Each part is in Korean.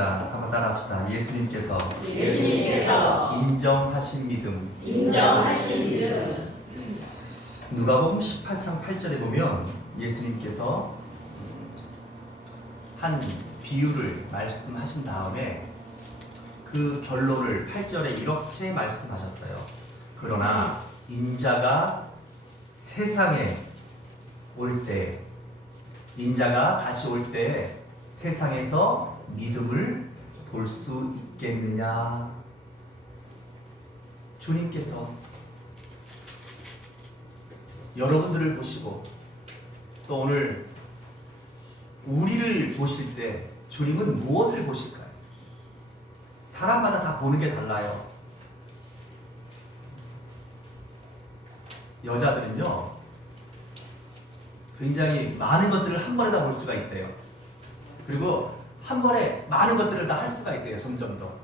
시작. 한번 따라합시다. 예수님께서 인정하신 믿음. 누가복음 18장 8절에 보면 예수님께서 한 비유를 말씀하신 다음에 그 결론을 8절에 이렇게 말씀하셨어요. 그러나 인자가 세상에 올 때, 인자가 다시 올 때 세상에서 믿음을 볼 수 있겠느냐? 주님께서 여러분들을 보시고 또 오늘 우리를 보실 때 주님은 무엇을 보실까요? 사람마다 다 보는 게 달라요. 여자들은요, 굉장히 많은 것들을 한 번에 다 볼 수가 있대요. 그리고 한 번에 많은 것들을 다 할 수가 있대요. 점점 더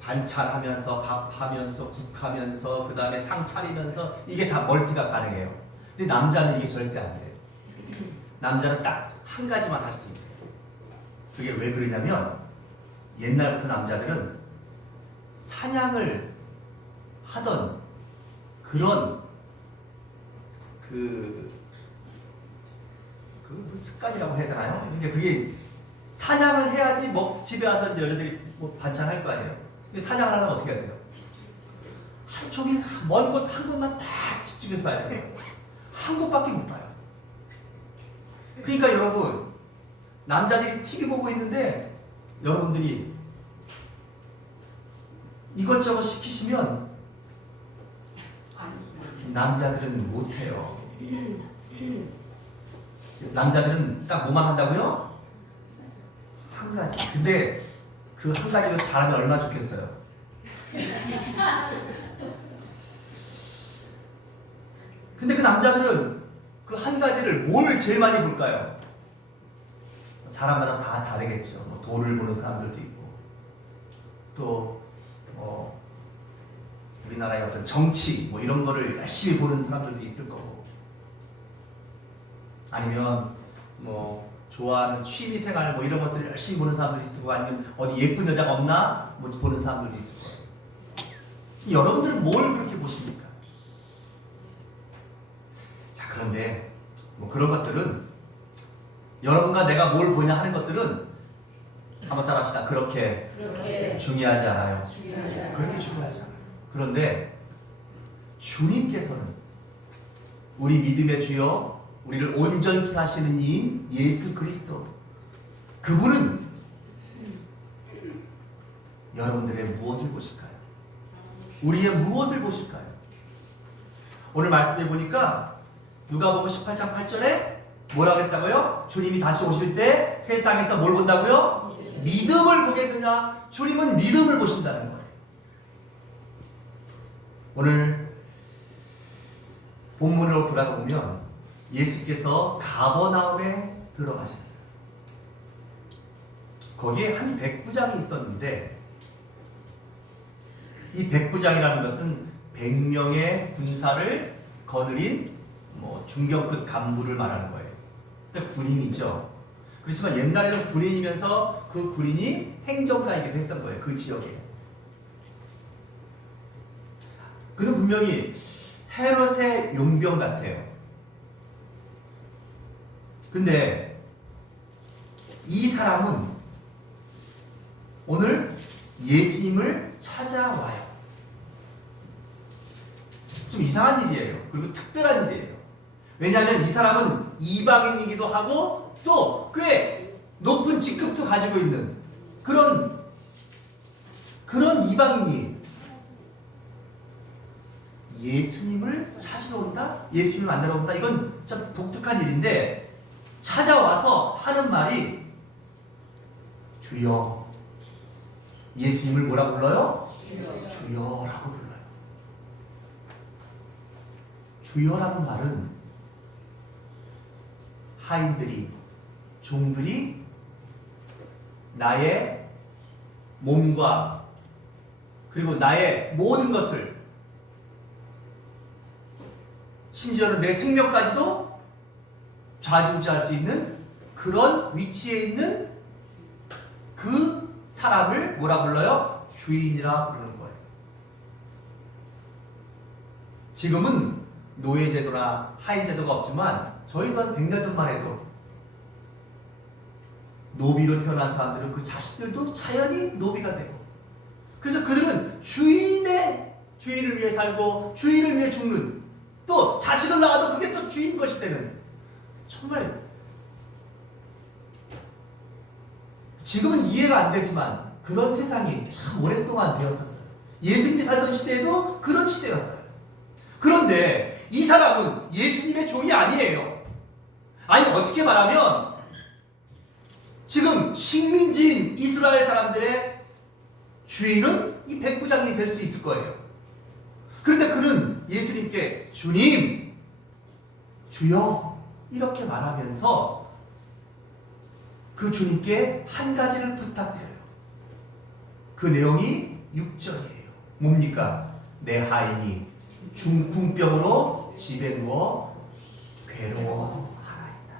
반찬하면서, 밥하면서, 국하면서, 그 다음에 상 차리면서, 이게 다 멀티가 가능해요. 근데 남자는 이게 절대 안 돼요. 남자는 딱 한 가지만 할 수 있대요. 그게 왜 그러냐면 옛날부터 남자들은 사냥을 하던 그런 그 습관이라고 해야 되나요? 그러니까 그게 사냥을 해야지 집에 와서 이제 여자들이 반찬할 거 아니에요. 근데 사냥을 하려면 어떻게 해야 돼요? 하루 종일 먼 곳 한 곳만 다 집중해서 봐야 돼요. 한 곳밖에 못 봐요. 그러니까 여러분, 남자들이 TV 보고 있는데 여러분들이 이것저것 시키시면 남자들은 못해요. 남자들은 딱 뭐만 한다고요? 한 가지. 근데 그 한 가지로 잘하면 얼마나 좋겠어요. 근데 그 남자들은 그 한 가지를 뭘 제일 많이 볼까요? 사람마다 다 다르겠죠. 돈을 보는 사람들도 있고, 또 우리나라의 어떤 정치 이런 거를 열심히 보는 사람들도 있을 거고, 아니면 좋아하는 취미생활 이런 것들을 열심히 보는 사람들도 있을 거고, 아니면 어디 예쁜 여자가 없나 보는 사람들도 있을 거예요. 여러분들은 뭘 그렇게 보십니까? 자, 그런데 그런 것들은, 여러분과 내가 뭘 보냐 하는 것들은 한번 따라합시다. 그렇게 중요하지 않아요. 그렇게 중요하지 않아요. 그런데 주님께서는 우리 믿음의 주여, 우리를 온전케 하시는 이인 예수 그리스도, 그분은 여러분들의 무엇을 보실까요? 우리의 무엇을 보실까요? 오늘 말씀해 보니까 누가복음 18장 8절에 뭐라고 했다고요? 주님이 다시 오실 때 세상에서 뭘 본다고요? 믿음을 보겠느냐? 주님은 믿음을 보신다는 거예요. 오늘 본문으로 돌아가 보면 예수께서 가버나움에 들어가셨어요. 거기에 한 백부장이 있었는데, 이 백부장이라는 것은 100명의 군사를 거느린 중경급 간부를 말하는 거예요. 그러니까 군인이죠. 그렇지만 옛날에는 군인이면서 그 군인이 행정가이기도 했던 거예요. 그 지역에. 그는 분명히 헤롯의 용병 같아요. 근데 이 사람은 오늘 예수님을 찾아와요. 좀 이상한 일이에요. 그리고 특별한 일이에요. 왜냐하면 이 사람은 이방인이기도 하고 또 꽤 높은 직급도 가지고 있는 그런 이방인이 예수님을 찾으러 온다? 예수님을 만나러 온다? 이건 진짜 독특한 일인데, 찾아와서 하는 말이 주여. 예수님을 뭐라고 불러요? 주여라고 불러요. 주여라는 말은 하인들이, 종들이 나의 몸과 그리고 나의 모든 것을, 심지어는 내 생명까지도 좌지우지할 수 있는 그런 위치에 있는 그 사람을 뭐라 불러요? 주인이라 부르는 거예요. 지금은 노예제도나 하인제도가 없지만 저희도 한 100년 전만 해도 노비로 태어난 사람들은 그 자식들도 자연히 노비가 되고, 그래서 그들은 주인을 위해 살고 주인을 위해 죽는, 또 자식을 낳아도 그게 또 주인 것이 되는, 정말 지금은 이해가 안 되지만 그런 세상이 참 오랫동안 되었었어요. 예수님이 살던 시대에도 그런 시대였어요. 그런데 이 사람은 예수님의 종이 아니에요. 아니, 어떻게 말하면 지금 식민지인 이스라엘 사람들의 주인은 이 백부장이 될 수 있을 거예요. 그런데 그는 예수님께 주님, 주여 이렇게 말하면서 그 주님께 한 가지를 부탁드려요. 그 내용이 6절이에요. 뭡니까? 내 하인이 중풍병으로 집에 누워 괴로워하나이다.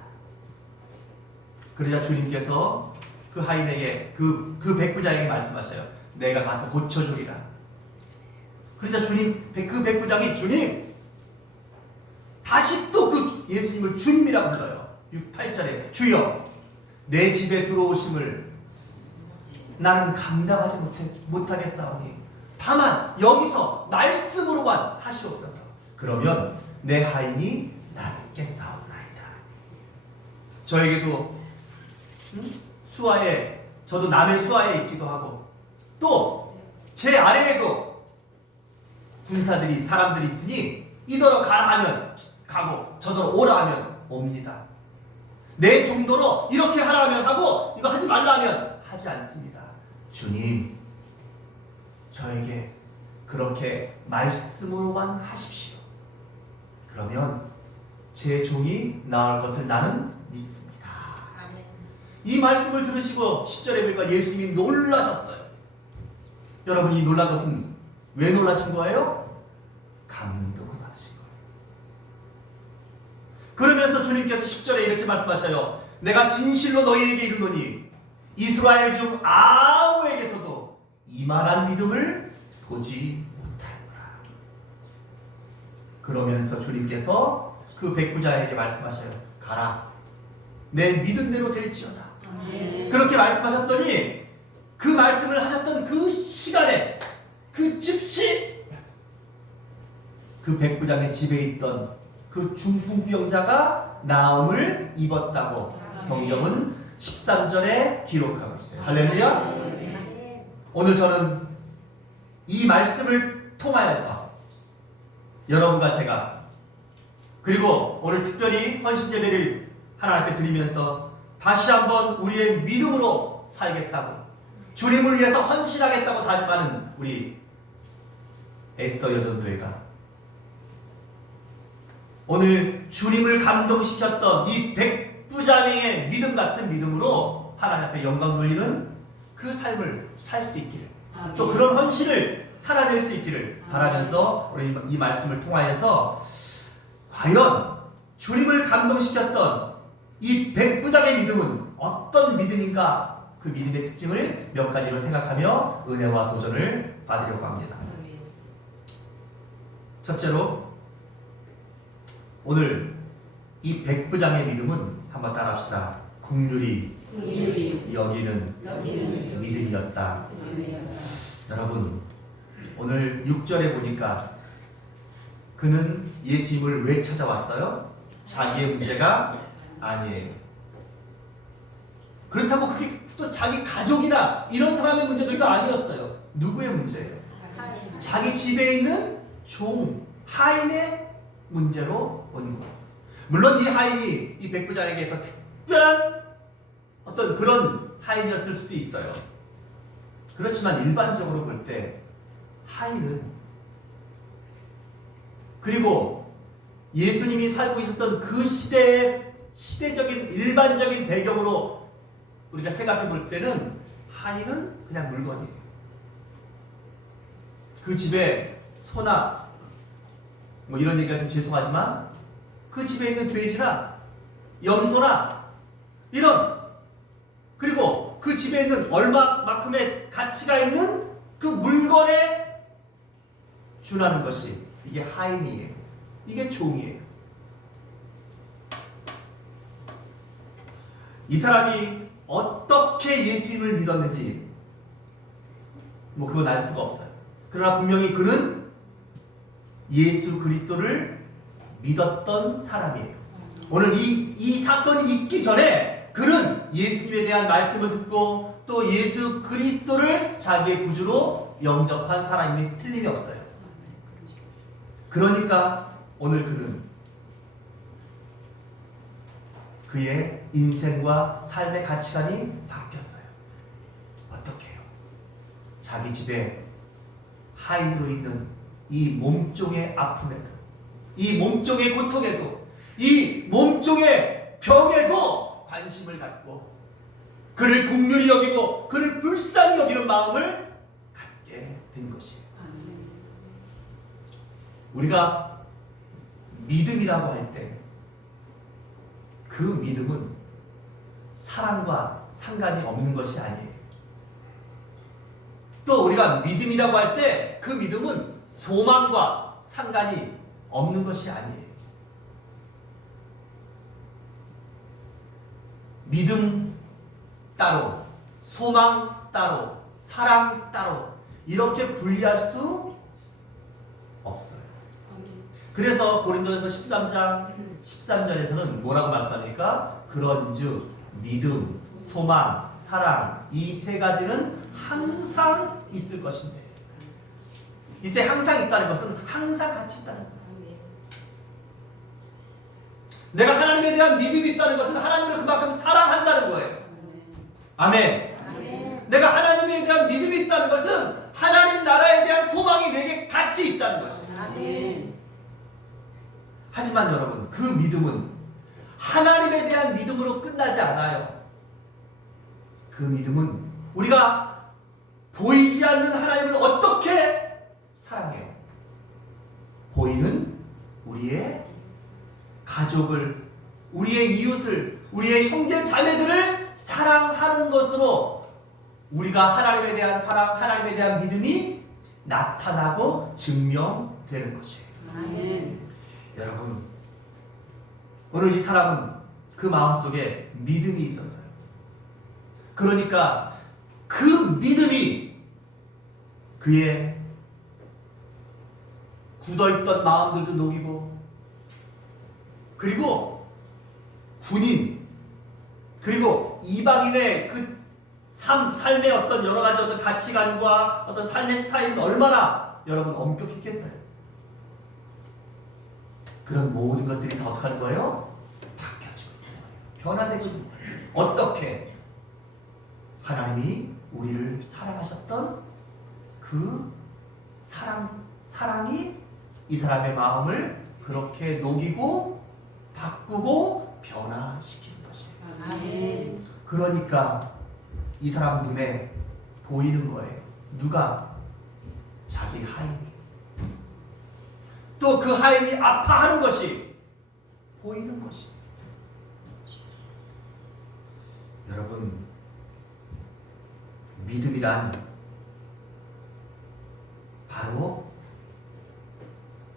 그러자 주님께서 그 하인에게, 그 백부장에게 말씀하셔요. 내가 가서 고쳐주리라. 그러자 그 백부장이 주님, 다시 또 그 예수님을 주님이라 불러요. 8절에 주여, 내 집에 들어오심을 나는 감당하지 못하겠사오니 다만 여기서 말씀으로만 하시옵소서. 그러면 내 하인이 낫겠사오나이다. 저에게도 수하에, 저도 남의 수하에 있기도 하고, 또 제 아래에도 군사들이, 사람들이 있으니 이더러 가라 하면 가고 저더러 오라 하면 옵니다. 내 정도로 이렇게 하라 하면 하고 이거 하지 말라 하면 하지 않습니다. 주님, 저에게 그렇게 말씀으로만 하십시오. 그러면 제 종이 나을 것을 나는 믿습니다. 아멘. 이 말씀을 들으시고 10절에 보니까 예수님이 놀라셨어요. 여러분, 이 놀란 것은 왜 놀라신 거예요? 감동을 받으신 거예요. 그러면서 주님께서 10절에 이렇게 말씀하셔요. 내가 진실로 너희에게 이르노니 이스라엘 중 아무에게서도 이만한 믿음을 보지 못하리라. 그러면서 주님께서 그 백부장에게 말씀하셔요. 가라, 내 믿음대로 될지어다. 그렇게 말씀하셨더니 그 말씀을 하셨던 그 시간에, 그 즉시 그 백부장의 집에 있던 그 중풍병자가 나음을 입었다고 성경은 13절에 기록하고 있어요. 할렐루야. 오늘 저는 이 말씀을 통하여서 여러분과 제가, 그리고 오늘 특별히 헌신예배를 하나님 앞에 드리면서 다시 한번 우리의 믿음으로 살겠다고, 주님을 위해서 헌신하겠다고 다짐하는 우리 에스더 여전도회가 오늘 주님을 감동시켰던 이 백부장의 믿음 같은 믿음으로 하나님 앞에 영광 돌리는 그 삶을 살 수 있기를, 또 그런 헌신을 살아낼 수 있기를 바라면서 우리 이 말씀을 통하여서 과연 주님을 감동시켰던 이 백부장의 믿음은 어떤 믿음인가, 그 믿음의 특징을 몇 가지로 생각하며 은혜와 도전을 받으려고 합니다. 첫째로, 오늘 이 백부장의 믿음은 한번 따라합시다. 긍휼히 여기는 믿음이었다. 여러분, 오늘 6절에 보니까 그는 예수님을 왜 찾아왔어요? 자기의 문제가 아니에요. 그렇다고 그게 또 자기 가족이나 이런 사람의 문제들도 아니었어요. 누구의 문제예요? 자기 집에 있는 종, 하인의 문제로 온 거예요. 물론 이 하인이 이 백부장에게 더 특별한 어떤 그런 하인이었을 수도 있어요. 그렇지만 일반적으로 볼 때 하인은, 그리고 예수님이 살고 있었던 그 시대의 시대적인 일반적인 배경으로 우리가 생각해 볼 때는 하인은 그냥 물건이에요. 그 집에 소나 뭐 이런 얘기가 좀 죄송하지만 그 집에 있는 돼지나 염소나 이런, 그리고 그리고 그 집에 있는 얼마만큼의 가치가 있는 그 물건에 준하는 것이 이게 하인이에요. 이게 종이에요. 이 사람이 어떻게 예수님을 믿었는지 뭐 그건 알 수가 없어요. 그러나 분명히 그는 예수 그리스도를 믿었던 사람이에요. 오늘 이 사건이 있기 전에 그는 예수님에 대한 말씀을 듣고 또 예수 그리스도를 자기의 구주로 영접한 사람임이 틀림이 없어요. 그러니까 오늘 그는 그의 인생과 삶의 가치관이 바뀌었어요. 어떻게 해요? 자기 집에 하인으로 있는 이 몸종의 아픔에도, 이 몸종의 고통에도, 이 몸종의 병에도 관심을 갖고 그를 긍휼히 여기고 그를 불쌍히 여기는 마음을 갖게 된 것이에요. 우리가 믿음이라고 할 때 그 믿음은 사랑과 상관이 없는 것이 아니에요. 또 우리가 믿음이라고 할 때 그 믿음은 소망과 상관이 없는 것이 아니에요. 믿음 따로, 소망 따로, 사랑 따로 이렇게 분리할 수 없어요. 그래서 고린도전서 13장 13절에서는 뭐라고 말씀합니까? 그런즉 믿음, 소망, 사랑 이 세 가지는 항상 있을 것인데, 이때 항상 있다는 것은 항상 같이 있다는 거예요. 내가 하나님에 대한 믿음이 있다는 것은 하나님을 그만큼 사랑한다는 거예요. 아멘. 내가 하나님에 대한 믿음이 있다는 것은 하나님 나라에 대한 소망이 내게 같이 있다는 것이에요. 아멘. 하지만 여러분, 그 믿음은 하나님에 대한 믿음으로 끝나지 않아요. 그 믿음은 우리가 보이지 않는 하나님을 어떻게 사랑해요? 보이는 우리의 가족을, 우리의 이웃을, 우리의 형제 자매들을 사랑하는 것으로 우리가 하나님에 대한 사랑, 하나님에 대한 믿음이 나타나고 증명되는 것이에요. 아멘. 여러분, 오늘 이 사람은 그 마음속에 믿음이 있었어요. 그러니까 그 믿음이 그의 굳어있던 마음들도 녹이고, 그리고 군인, 그리고 이방인의 그 삶의 어떤 여러 가지 어떤 가치관과 어떤 삶의 스타일은 얼마나 여러분 엄격했겠어요. 그런 모든 것들이 다 어떻게 하는 거예요? 바뀌어지고 있는 거예요. 변화되고 있는 거예요. 어떻게? 하나님이 우리를 사랑하셨던 그 사랑이 이 사람의 마음을 그렇게 녹이고 바꾸고 변화시키는 것이에요. 아멘. 그러니까 이 사람 눈에 보이는 거예요. 누가? 자기 하인이. 또 그 하인이 아파하는 것이 보이는 것이. 여러분, 믿음이란 바로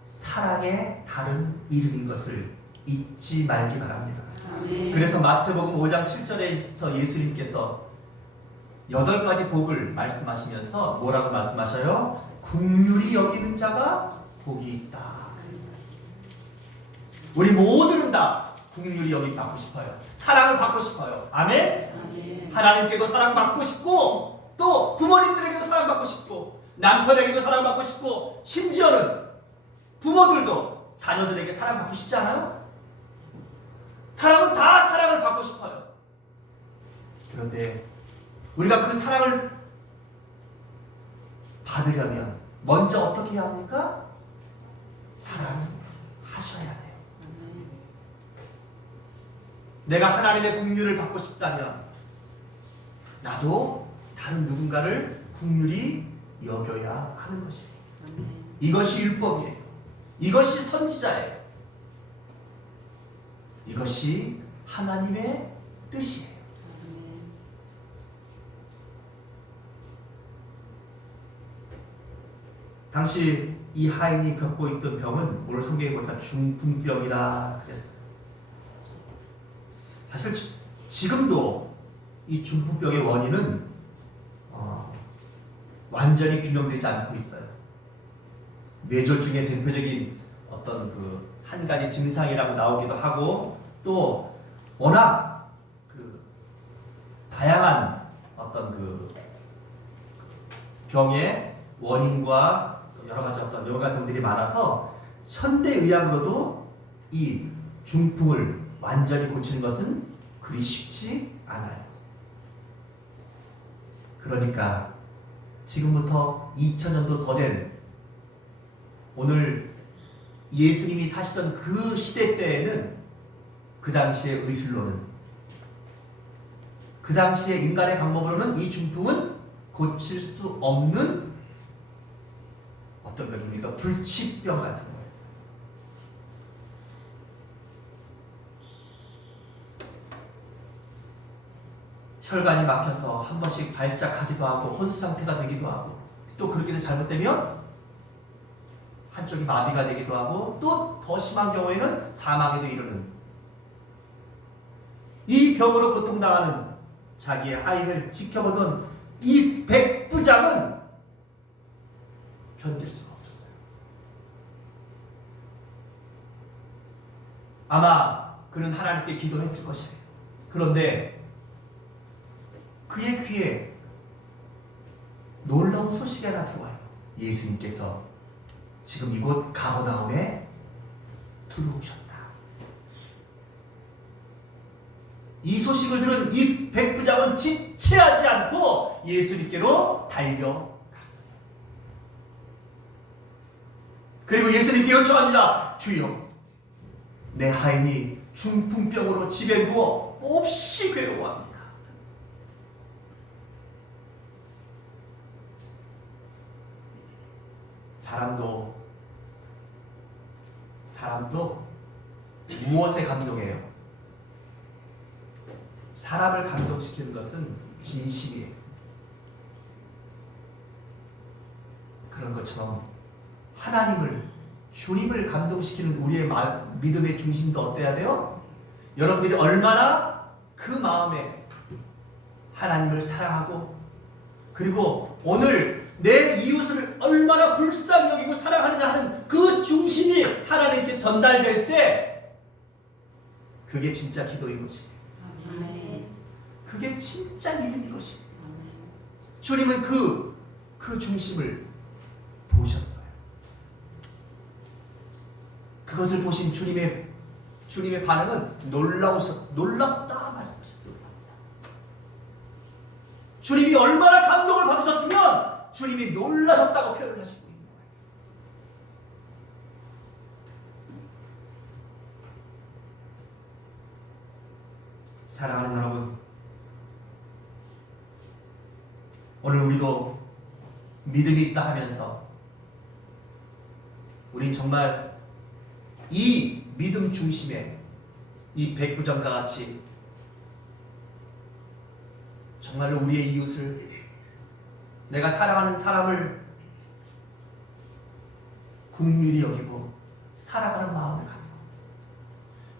사랑의 다른 이름인 것을 잊지 말기 바랍니다. 아멘. 그래서 마태복음 5장 7절에서 예수님께서 8가지 복을 말씀하시면서 뭐라고 말씀하셔요? 긍휼히 여기는 자가 복이 있다. 우리 모두는 다 긍휼히 여기 받고 싶어요. 사랑을 받고 싶어요. 아멘? 아멘. 하나님께도 사랑받고 싶고, 또 부모님들에게도 사랑받고 싶고, 남편에게도 사랑받고 싶고, 심지어는 부모들도 자녀들에게 사랑받고 싶지 않아요? 사람은 다 사랑을 받고 싶어요. 그런데 우리가 그 사랑을 받으려면 먼저 어떻게 해야 합니까? 사랑하셔야 돼요. 내가 하나님의 긍휼을 받고 싶다면 나도 다른 누군가를 긍휼히 여겨야 하는 것입니다. 이것이 율법이에요. 이것이 선지자예요. 이것이 하나님의 뜻이에요. 당시 이 하인이 겪고 있던 병은 오늘 성경에 보니까 중풍병이라 그랬어요. 사실 지금도 이 중풍병의 원인은 완전히 규명되지 않고 있어요. 뇌졸중의 대표적인 어떤 그 한 가지 증상이라고 나오기도 하고, 또 워낙 그 다양한 어떤 그 병의 원인과 여러 가지 어떤 연관성들이 많아서 현대의학으로도 이 중풍을 완전히 고치는 것은 그리 쉽지 않아요. 그러니까 지금부터 2000년도 더 된 오늘 예수님이 사시던 그 시대 때에는, 그 당시의 의술로는, 그 당시의 인간의 방법으로는 이 중풍은 고칠 수 없는 어떤 병입니까? 불치병 같은 거였어요. 혈관이 막혀서 한 번씩 발작하기도 하고 혼수 상태가 되기도 하고, 또 그렇게 잘못되면 한쪽이 마비가 되기도 하고, 또 더 심한 경우에는 사망에도 이르는, 이 병으로 고통당하는 자기의 하인을 지켜보던 이 백부장은 견딜 수가 없었어요. 아마 그는 하나님께 기도했을 것이에요. 그런데 그의 귀에 놀라운 소식이 하나 들어와요. 예수님께서 지금 이곳 가버나움에 들어오셨다. 이 소식을 들은 이 백부장은 지체하지 않고 예수님께로 달려갔어요. 그리고 예수님께 요청합니다. 주여, 내 하인이 중풍병으로 집에 누워 몹시 괴로워합니다. 사람도 무엇에 감동해요? 사람을 감동시키는 것은 진실이에요. 그런 것처럼 하나님을, 주님을 감동시키는 우리의 믿음의 중심도 어때야 돼요? 여러분들이 얼마나 그 마음에 하나님을 사랑하고, 그리고 오늘 내 이웃을 얼마나 불쌍히 여기고 사랑하느냐 하는 그 중심이 하나님께 전달될 때, 그게 진짜 기도인 것이에요. 그게 진짜 믿음인 것이에요. 주님은 그 중심을 보셨어요. 그것을 보신 주님의 반응은 놀랍다 말씀하셨어요. 주님이 얼마나 감동을 받으셨으면 주님이 놀라셨다고 표현을 하시고 있는 거예요. 사랑하는 여러분, 오늘 우리도 믿음이 있다 하면서 우리 정말 이 믿음 중심에 이 백부장과 같이 정말로 우리의 이웃을, 내가 사랑하는 사람을 긍휼히 여기고 사랑하는 마음을 가지고,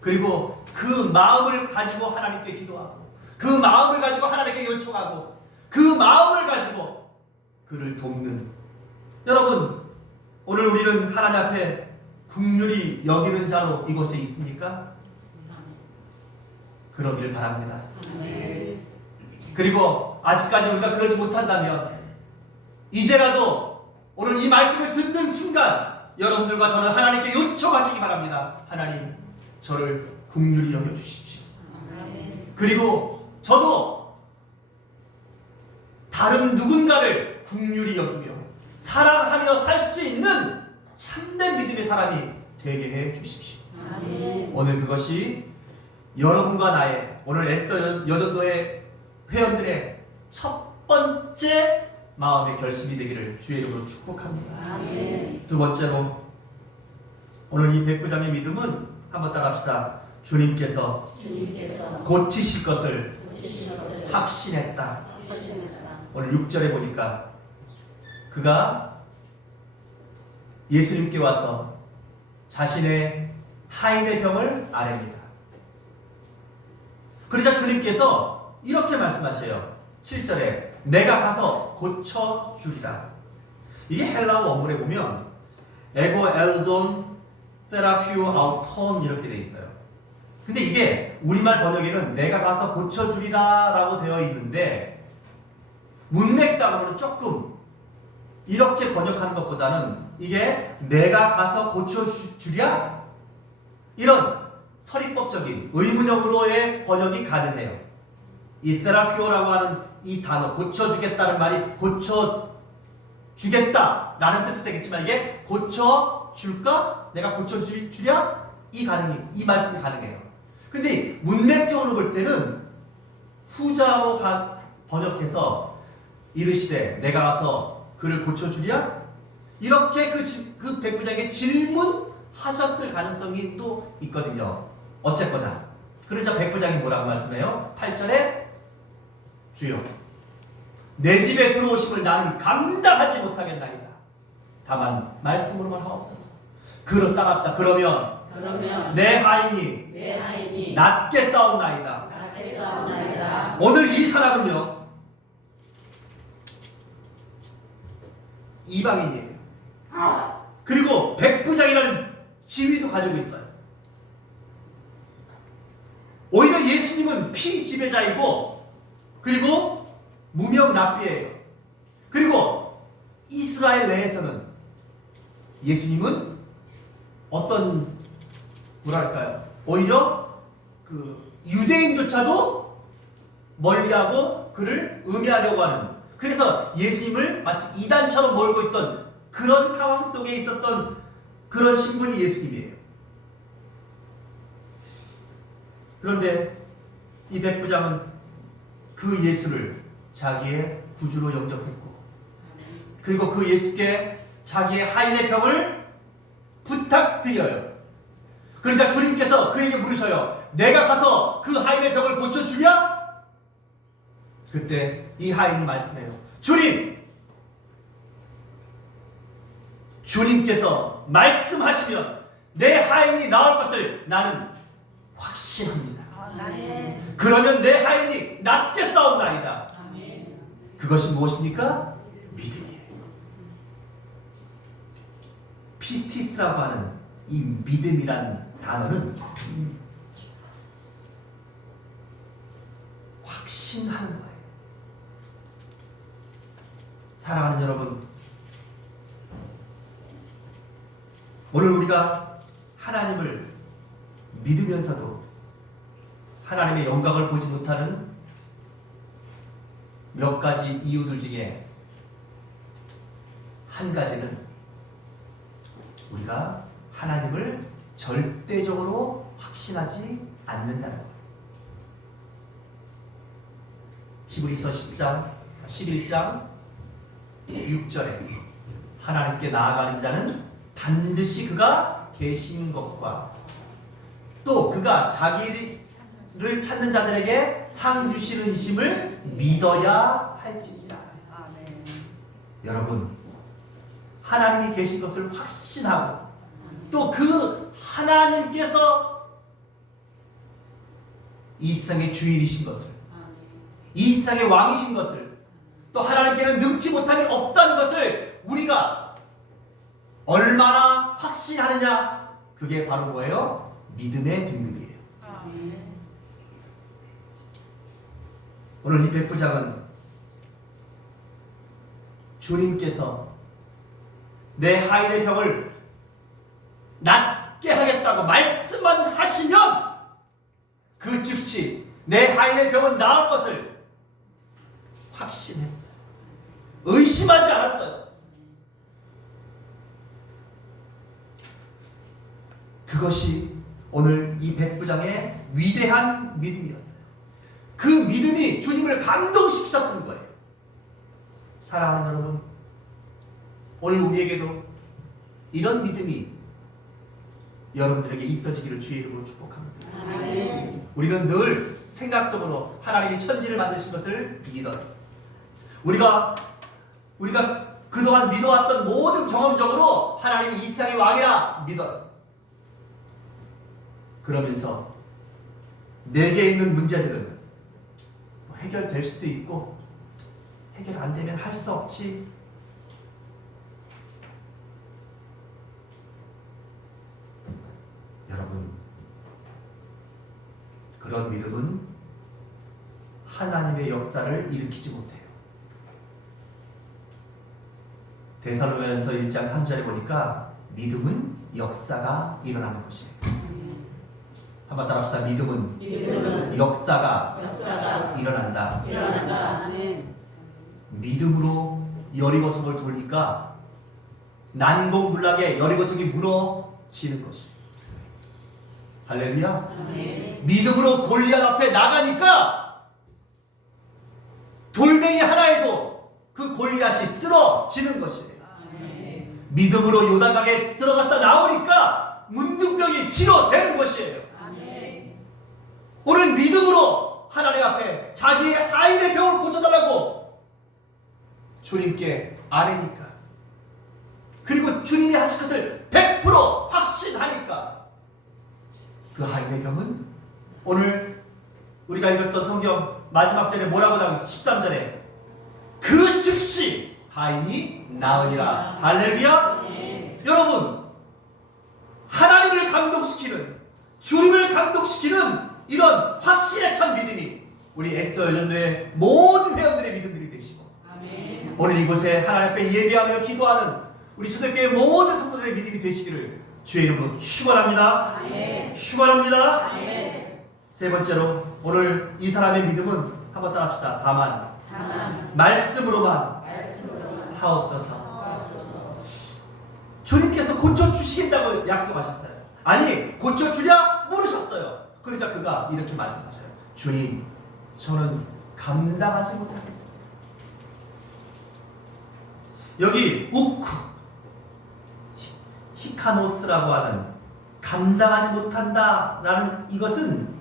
그리고 그 마음을 가지고 하나님께 기도하고, 그 마음을 가지고 하나님께 요청하고, 그 마음을 가지고 그를 돕는, 여러분, 오늘 우리는 하나님 앞에 긍휼히 여기는 자로 이곳에 있습니까? 그러길 바랍니다. 그리고 아직까지 우리가 그러지 못한다면 이제라도 오늘 이 말씀을 듣는 순간 여러분들과 저는 하나님께 요청하시기 바랍니다. 하나님, 저를 긍휼히 여겨주십시오. 그리고 저도 다른 누군가를 긍휼히 여기며 사랑하며 살 수 있는 참된 믿음의 사람이 되게 해 주십시오. 오늘 그것이 여러분과 나의, 오늘 에스더 여전도의 회원들의 첫 번째 마음의 결심이 되기를 주의 이름으로 축복합니다. 두 번째로, 오늘 이 백부장의 믿음은 한번 따라합시다. 주님께서 고치실 것을 확신했다. 오늘 6절에 보니까 그가 예수님께 와서 자신의 하인의 병을 아뢰니다. 그러자 주님께서 이렇게 말씀하셔요. 7절에 내가 가서 고쳐주리라. 이게 헬라어 원문에 보면 에고 엘돈 세라피오 아우톤 이렇게 돼 있어요. 근데 이게 우리말 번역에는 내가 가서 고쳐주리라 라고 되어 있는데 문맥상으로는 조금 이렇게 번역하는 것보다는 이게 내가 가서 고쳐주랴? 이런 서리법적인 의문형으로의 번역이 가능해요. 이 세라피오라고 하는 이 단어 고쳐주겠다는 말이 고쳐주겠다라는 뜻도 되겠지만 이게 고쳐줄까? 내가 고쳐주랴? 이 말씀이 가능해요. 근데 문맥적으로 볼 때는 후자로 번역해서 이르시되 내가 가서 그를 고쳐주랴? 이렇게 그 백부장에게 질문하셨을 가능성이 또 있거든요. 어쨌거나 그러자 백부장이 뭐라고 말씀해요? 8절에 주여 내 집에 들어오심을 나는 감당하지 못하겠나이다. 다만 말씀으로만 하옵소서. 그렇다 합시다. 그러면 내 하인이 낮게 싸움나이다. 오늘 이 사람은요 이방인이에요. 그리고 백부장이라는 지위도 가지고 있어요. 오히려 예수님은 피지배자이고 그리고 무명 랍비예요. 그리고 이스라엘 내에서는 예수님은 어떤 뭐랄까요? 오히려 그 유대인조차도 멀리하고 그를 음해하려고 하는, 그래서 예수님을 마치 이단처럼 몰고 있던 그런 상황 속에 있었던 그런 신분이 예수님이에요. 그런데 이 백부장은 그 예수를 자기의 구주로 영접했고 그리고 그 예수께 자기의 하인의 병을 부탁드려요. 그러자 주님께서 그에게 물으셔요. 내가 가서 그 하인의 병을 고쳐주냐? 그때 이 하인이 말씀해요. 주님께서 말씀하시면 내 하인이 나올 것을 나는 확신합니다. 그러면 내 하인이 낫게 싸움나이다. 그것이 무엇입니까? 믿음이에요. 피스티스라고 하는 이 믿음이란 단어는 확신하는 거예요. 사랑하는 여러분, 오늘 우리가 하나님을 믿으면서도 하나님의 영광을 보지 못하는 몇 가지 이유들 중에 한 가지는 우리가 하나님을 절대적으로 확신하지 않는다는 거예요. 히브리서 11장 6절에 하나님께 나아가는 자는 반드시 그가 계신 것과 또 그가 자기를 찾는 자들에게 상 주시는 이심을 믿어야 할지니라. 여러분, 하나님이 계신 것을 확신하고 또 그 하나님께서 이 세상의 주인이신 것을, 이 세상의 왕이신 것을, 또 하나님께는 능치 못함이 없다는 것을 우리가 얼마나 확신하느냐, 그게 바로 뭐예요? 믿음의 등급이에요. 오늘 이 백부장은 주님께서 내 하인의 병을 낫게 하겠다고 말씀만 하시면 그 즉시 내 하인의 병은 나을 것을 확신했어요. 의심하지 않았어요. 그것이 오늘 이 백부장의 위대한 믿음이었어요. 그 믿음이 주님을 감동시켰던 거예요. 사랑하는 여러분, 오늘 우리에게도 이런 믿음이 여러분들에게 있어지기를 주의 이름으로 축복합니다. 아멘. 우리는 늘 생각 속으로 하나님이 천지를 만드신 것을 믿어요. 우리가 그동안 믿어왔던 모든 경험적으로 하나님이 이 세상의 왕이라 믿어요. 그러면서 내게 있는 문제들은 해결될 수도 있고 해결 안 되면 할 수 없지. 여러분, 그런 믿음은 하나님의 역사를 일으키지 못해요. 데살로니가전서 1장 3절에 보니까 믿음은 역사가 일어나는 것이에요. 한번 따라합시다. 믿음은 역사가 일어난다. 믿음으로 여리고성을 돌리니까 난공불락에 여리고성이 무너지는 것이에요. 할렐루야. 믿음으로 골리앗 앞에 나가니까 돌멩이 하나에도 그 골리앗이 쓰러지는 것이에요. 믿음으로 요단강에 들어갔다 나오니까 문둥병이 치료되는 것이에요. 오늘 믿음으로 하나님 앞에 자기의 하인의 병을 고쳐달라고 주님께 아뢰니까, 그리고 주님이 하실 것을 100% 확신하니까 그 하인의 병은 오늘 우리가 읽었던 성경 마지막 절에 뭐라고 나오죠? 13절에 그 즉시 하인이 나으니라. 할렐루야. 여러분, 하나님을 감동시키는, 주님을 감동시키는 이런 확신에 찬 믿음이 우리 에스더 여전도의 모든 회원들의 믿음들이 되시고, 오늘 이곳에 하나님 앞에 예배하며 기도하는 우리 초대교회 모든 성도들의 믿음이 되시기를 주의 이름으로 축원합니다. 축원합니다. 세 번째로 오늘 이 사람의 믿음은 한번 따라합시다. 다만 말씀으로만 하옵소서. 주님께서 고쳐주시겠다고 약속하셨어요. 아니, 고쳐주랴 물으셨어요. 그러자 그가 이렇게 말씀하셔요. 주님, 저는 감당하지 못하겠습니다. 여기 우크 히카노스라고 하는 감당하지 못한다라는 이것은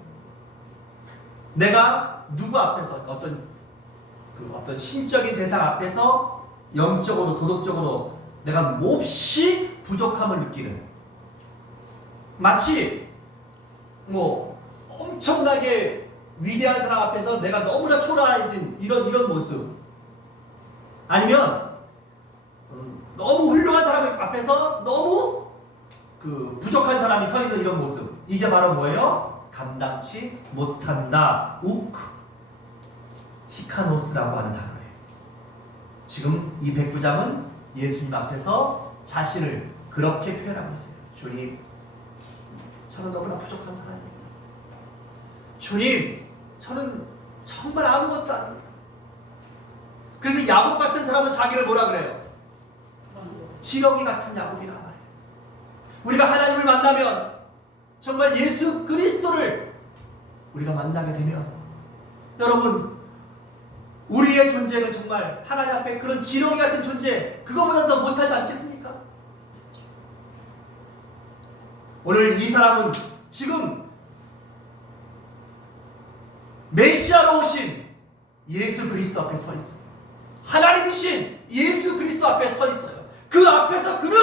내가 누구 앞에서 어떤 신적인 대상 앞에서 영적으로 도덕적으로 내가 몹시 부족함을 느끼는, 마치 엄청나게 위대한 사람 앞에서 내가 너무나 초라해진 이런 모습, 아니면 너무 훌륭한 사람 앞에서 너무 부족한 사람이 서 있는 이런 모습, 이게 바로 뭐예요? 감당치 못한다. 우크 히카노스라고 하는 단어예요. 지금 이 백부장은 예수님 앞에서 자신을 그렇게 표현하고 있어요. 주님, 저는 너무나 부족한 사람입니다. 주님, 저는 정말 아무것도 아닙니다. 그래서 야곱 같은 사람은 자기를 뭐라 그래요? 지렁이 같은 야곱이라 말해요. 우리가 하나님을 만나면, 정말 예수 그리스도를 우리가 만나게 되면, 여러분, 우리의 존재는 정말 하나님 앞에 그런 지렁이 같은 존재, 그거보다 더 못하지 않겠습니까? 오늘 이 사람은 지금 메시아로 오신 예수 그리스도 앞에 서 있어요. 하나님이신 예수 그리스도 앞에 서 있어요. 그 앞에서 그는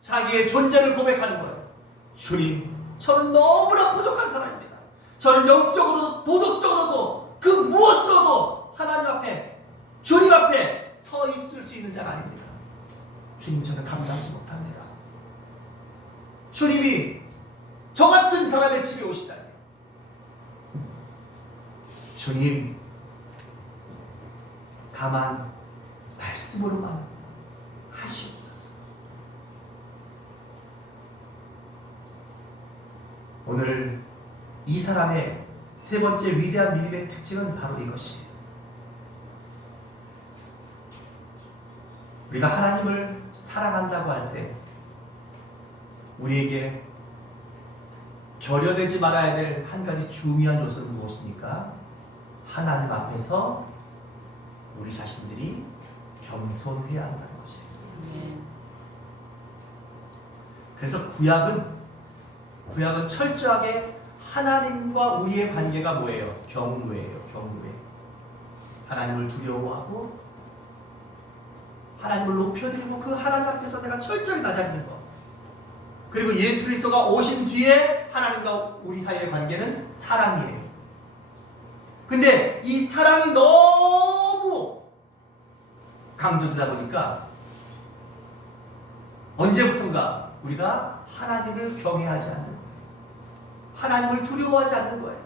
자기의 존재를 고백하는 거예요. 주님, 저는 너무나 부족한 사람입니다. 저는 영적으로도 도덕적으로도 그 무엇으로도 하나님 앞에, 주님 앞에 서 있을 수 있는 자가 아닙니다. 주님, 저는 감당하지 못합니다. 주님이 저 같은 사람의 집에 오시다니. 주님, 다만 말씀으로만 하시옵소서. 오늘 이 사람의 세 번째 위대한 믿음의 특징은 바로 이것이에요. 우리가 하나님을 사랑한다고 할 때 우리에게 결여되지 말아야 될 한 가지 중요한 요소는 무엇입니까? 하나님 앞에서 우리 자신들이 겸손해야 한다는 것이에요. 그래서 구약은 철저하게 하나님과 우리의 관계가 뭐예요? 경외예요. 경외. 하나님을 두려워하고 하나님을 높여드리고 그 하나님 앞에서 내가 철저히 낮아지는 것. 그리고 예수 그리스도가 오신 뒤에 하나님과 우리 사이의 관계는 사랑이에요. 근데 이 사랑이 너무 강조되다 보니까 언제부턴가 우리가 하나님을 경외하지 않는 거예요. 하나님을 두려워하지 않는 거예요.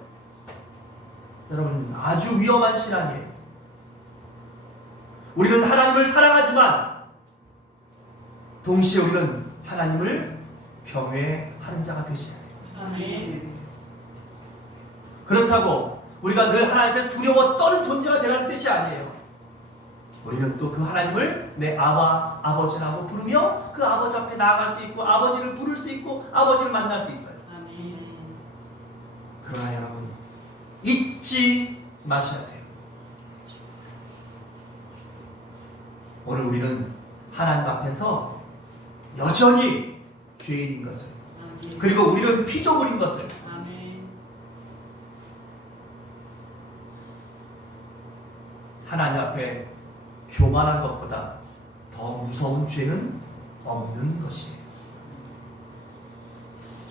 여러분, 아주 위험한 신앙이에요. 우리는 하나님을 사랑하지만 동시에 우리는 하나님을 경외하는 자가 되셔야 돼요. 아멘. 그렇다고 우리가 늘 하나님 앞에 두려워 떠는 존재가 되라는 뜻이 아니에요. 우리는 또 그 하나님을 내 아버지라고 부르며 그 아버지 앞에 나아갈 수 있고 아버지를 부를 수 있고 아버지를 만날 수 있어요. 아멘. 그러나 여러분, 잊지 마셔야 돼요. 오늘 우리는 하나님 앞에서 여전히 죄인인 것을, 아멘. 그리고 우리는 피조물인 것을, 아멘. 하나님 앞에 교만한 것보다 더 무서운 죄는 없는 것이에요.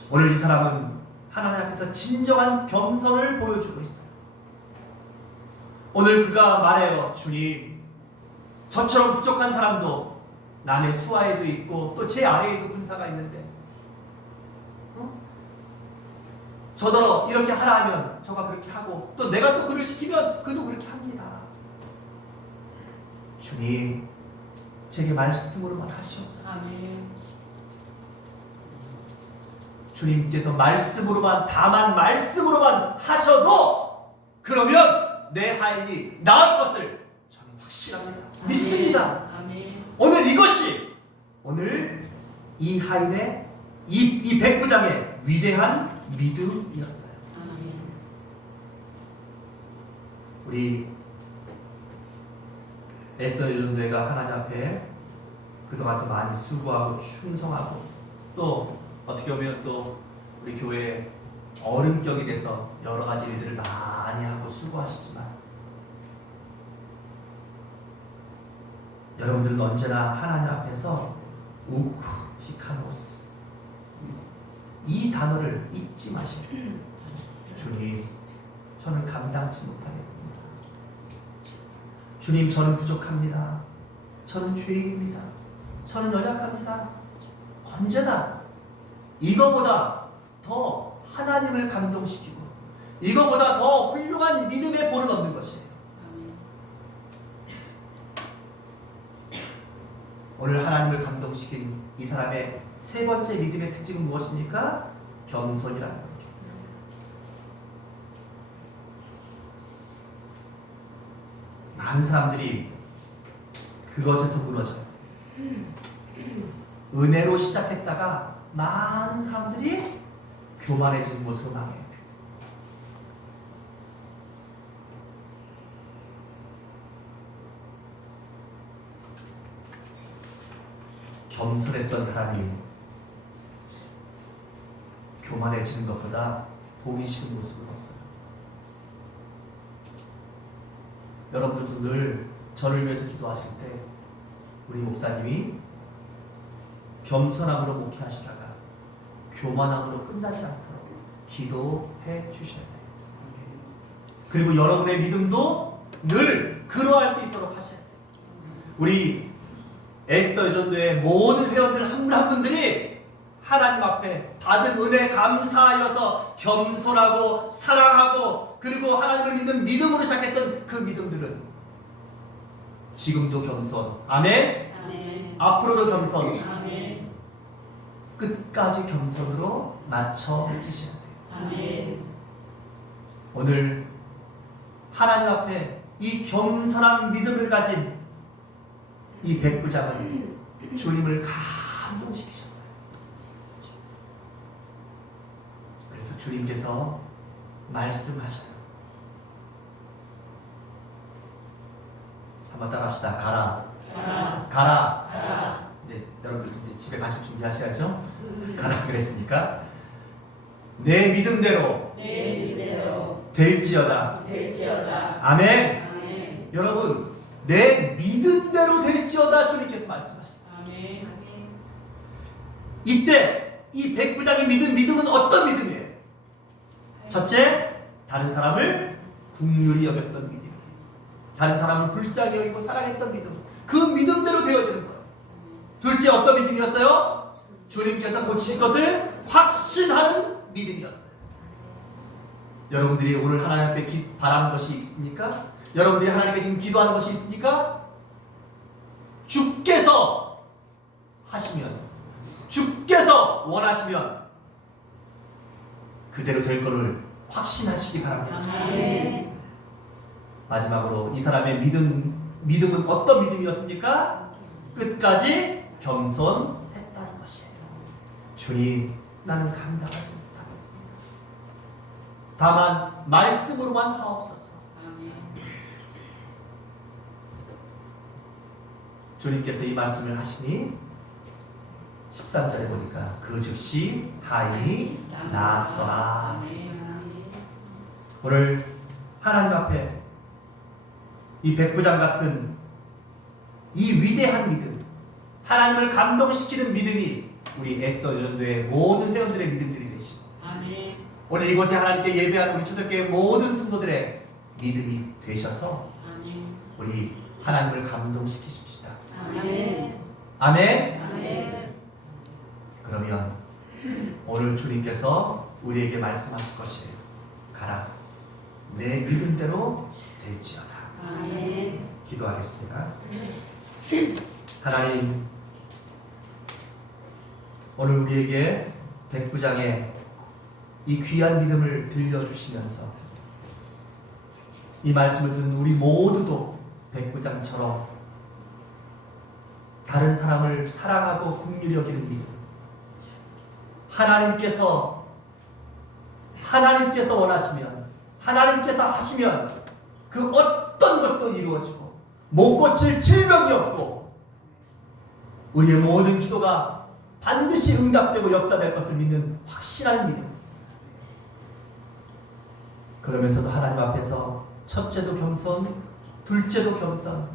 오늘 이 사람은 하나님 앞에서 진정한 겸손을 보여주고 있어요. 오늘 그가 말해요. 주님, 저처럼 부족한 사람도 남의 수하에도 있고 또 제 아래에도 군사가 있는데 저더러 이렇게 하라 하면 저가 그렇게 하고 또 내가 또 그를 시키면 그도 그렇게 합니다. 주님, 제게 말씀으로만 하시옵소서. 아멘. 주님께서 말씀으로만, 다만 말씀으로만 하셔도 그러면 내 하인이 나을 것을 저는 확실합니다. 믿습니다. 아멘. 오늘 이것이 오늘 이 하인의 이 백부장의 위대한 믿음이었어요. 아멘. 우리 에스더 여전대가 하나님 앞에 그동안 또 많이 수고하고 충성하고 또 어떻게 보면 또 우리 교회에 어른격이 돼서 여러 가지 일들을 많이 하고 수고하시지만 여러분들은 언제나 하나님 앞에서 우쿠히카노스 이 단어를 잊지 마시고 주님, 저는 감당치 못하겠습니다. 주님, 저는 부족합니다. 저는 죄인입니다. 저는 연약합니다. 언제나 이거보다 더 하나님을 감동시키고 이거보다 더 훌륭한 믿음의 본은 없는 것이에요. 아멘. 오늘 하나님을 감동시킨 이 사람의 세 번째 믿음의 특징은 무엇입니까? 겸손이라는 거예요. 많은 사람들이 그것에서 무너져요. 은혜로 시작했다가 많은 사람들이 교만해진 곳으로 망해요. 겸손했던 사람이 교만해지는 것보다 보기 싫은 모습은 없어요. 여러분들도 늘 저를 위해서 기도하실 때 우리 목사님이 겸손함으로 목회하시다가 교만함으로 끝나지 않도록 기도해 주셔야 돼요. 그리고 여러분의 믿음도 늘 그러할 수 있도록 하셔야 돼요. 우리 에스더 여전도의 모든 회원들 한 분 한 분들이 하나님 앞에 받은 은혜 감사하여서 겸손하고 사랑하고 그리고 하나님을 믿는 믿음으로 시작했던 그 믿음들은 지금도 겸손, 아멘. 아멘. 앞으로도 겸손, 아멘. 끝까지 겸손으로 맞춰지셔야 돼요. 아멘. 오늘 하나님 앞에 이 겸손한 믿음을 가진 이 백부장은 주님을 감동시키셨어요. 그래서 주님께서 말씀하셔요. 한번 따라합시다. 가라. 가라. 가라. 가라. 이제 여러분들 이제 집에 가실 준비하셔야죠. 가라 그랬으니까 내 믿음대로 내 믿음대로 될지어다. 될지어다. 아멘. 아멘. 여러분, 내 믿음대로 될지어다 주님께서 말씀하셨어요. 아멘. 이때 이 백부장의 믿음은 어떤 믿음이에요? 첫째, 다른 사람을 긍휼히 여겼던 믿음. 다른 사람을 불쌍히 여기고 사랑했던 믿음. 그 믿음대로 되어지는 거예요. 둘째, 어떤 믿음이었어요? 주님께서 고치실 것을 확신하는 믿음이었어요. 여러분들이 오늘 하나님 앞에 바라는 것이 있습니까? 여러분들이 하나님께 지금 기도하는 것이 있습니까? 주께서 하시면, 주께서 원하시면 그대로 될 것을 확신하시기 바랍니다. 아멘. 마지막으로 이 사람의 믿음은 어떤 믿음이었습니까? 끝까지 겸손했다는 것이에요. 주님, 나는 감당하지 못하겠습니다. 다만 말씀으로만 하옵소서. 아멘. 주님께서 이 말씀을 하시니 13절에 보니까 그 즉시 하인이 나았더라. 아멘. 오늘 하나님 앞에 이 백부장 같은 이 위대한 믿음, 하나님을 감동시키는 믿음이 우리 에스더 전도의 모든 회원들의 믿음들이 되시고, 아멘. 오늘 이곳에 하나님께 예배하는 우리 초대교회 모든 성도들의 믿음이 되셔서 아멘. 우리 하나님을 감동시키십시다. 아멘. 아멘. 아멘. 그러면 오늘 주님께서 우리에게 말씀하실 것이에요. 가라, 내 믿음대로 될지어다. 아멘. 기도하겠습니다. 하나님, 오늘 우리에게 백부장의 이 귀한 믿음을 들려주시면서 이 말씀을 듣는 우리 모두도 백부장처럼 다른 사람을 사랑하고 긍휼히 여기는 믿음, 하나님께서 원하시면, 하나님께서 하시면 그 어떤 것도 이루어지고 못 고칠 질병이 없고 우리의 모든 기도가 반드시 응답되고 역사될 것을 믿는 확실한 믿음. 그러면서도 하나님 앞에서 첫째도 겸손, 둘째도 겸손,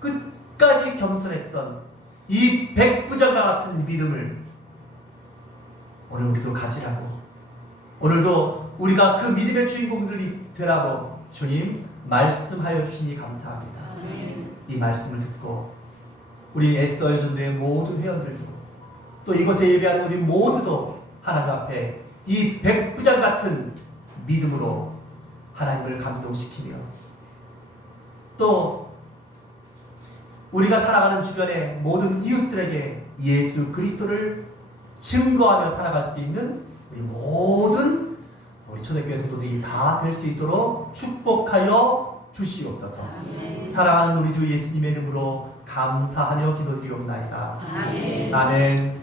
끝까지 겸손했던 이 백부장과 같은 믿음을 오늘 우리도 가지라고, 오늘도 우리가 그 믿음의 주인공들이 되라고 주님 말씀하여 주시니 감사합니다. 아멘. 이 말씀을 듣고 우리 에스더 전도의 모든 회원들도 또 이곳에 예배하는 우리 모두도 하나님 앞에 이 백부장 같은 믿음으로 하나님을 감동시키며 또 우리가 살아가는 주변의 모든 이웃들에게 예수 그리스도를 증거하며 살아갈 수 있는 우리 모든 우리 초대교회 성도들이 다 될 수 있도록 축복하여 주시옵소서. 아멘. 사랑하는 우리 주 예수님의 이름으로 감사하며 기도드리옵나이다. 아멘. 아멘.